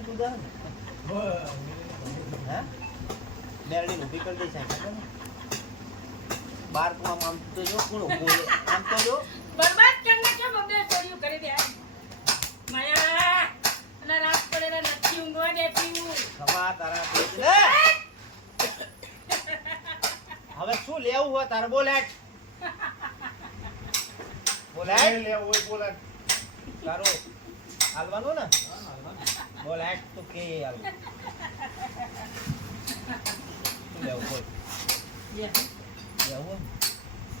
કૂદે ને. હે? બેરડીને ઊભી કરી સાહેબ, બાર કૂવામાં આમ તો જો કોણ ઊભું આમ તો જો બરબાદ કરીને કેમ અમને છોડ્યું કરી દે હવે શું લેવું હોય તારે બોલ લેવું બોલ બોલેટ તારું હાલવાનું ને? બોલ તો તું કે હાલ. શું લેવું બોલ લેવું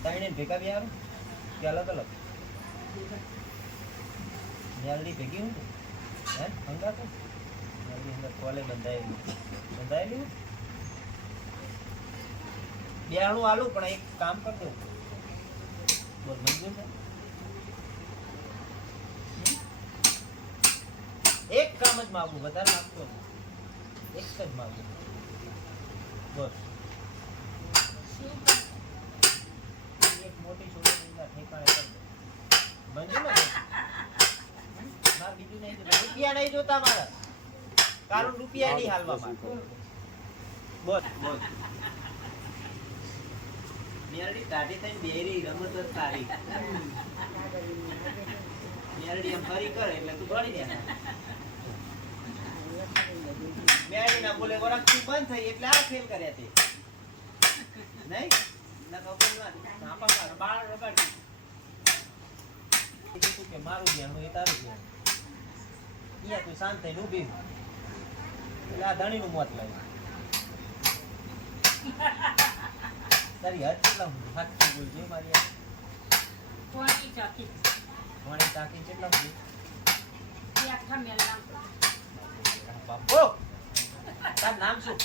હોય? ભેગા બી હારું? કે અલગ અલગ? મેલડી ભેગી હું હે? હંગાતો મેલડી હંગા કોલે બંધાયેલી. બંધાયેલી હોય? બેહાણું આલું પણ એક કામ કરજો. બોલ મંજૂર છે? એક કામ જ માગું વધારે માગતો. એક જ માગું. બોલ. એક મોટી છોકરીના ઠેકાણે કરજો. મંજૂર? મારે બીજું નહીં રૂપિયા નહીં જોતા મારા. કારણ રૂપિયા નહીં હાલવા માટે બોલ. બોલ. મેરડી ટાઢી થઈને બેરી, રમત જ તારી મેરડી એમ ફરી કરે એટલે તું દોડી દે મેરડી ના બોલે વરખથી બંધ થઈ એટલે આ ફેલ કર્યા તે. નહીં? બાળ કીધું કે મારું ધ્યાન એ તારું ધ્યાન. અહીંયા તું શાંત થઈને ઊભી. એટલે આ ધણીનું મોત લાગ્યું. તારી હદ કેટલા સાચું બોલજે મારી કોની ચાકી કોણી ચાકી કેટલા બોલ એ આખા મેલના બાપો! તાર નામ શું?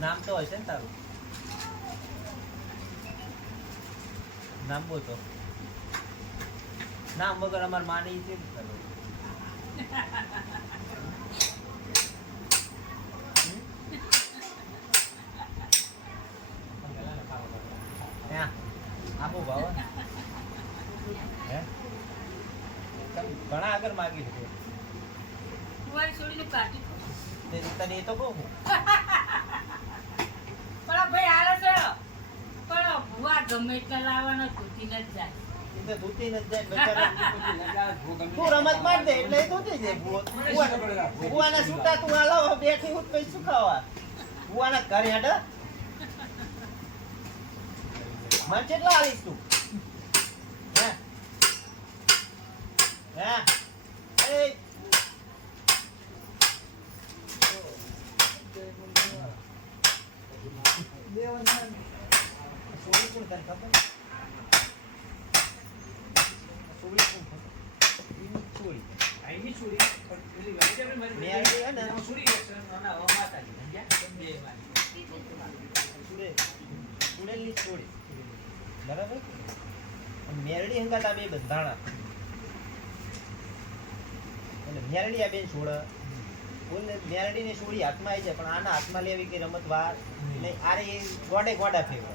નામ તો હશે ને તારું? નામ બોલ તો. નામ વગર અમાર માની છે ને તારું. હમ? ત્યાં આપો ભાવ હે તમે ઘણા આગળ માગી છે કુંવારી છોડીને કાઢી તે તને એ તો કહું પણ ભાઈ હાલે છે. પણ ભુવા ગમે એટલા લાવવાનો ધોતી ન જાય. એ તો ધોતી જાય બચારા. તું રમત માર દે એટલે એ ધોતી જાય. ભૂવો. ભૂવાના- છૂટા તું હાલો બેઠી હું કઈ શું ખાવા? ભૂવાના ઘરે હેડ. મને કેટલા આવીશ તું હે ઈ સોળી. મેરડી હંગાત બે બંધાણા એટલે મેરડી આ બેન છોડે. બોલને મેરડીની છોડી હાથમાં આવી જાય, પણ આના હાથમાં લેવી કે રમત વાર નહીં આરે એ ગોડે ગોડા ફેરવે.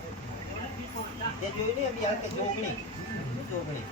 તે જોયું ને અભી હાલ કે જોગણી જોગણી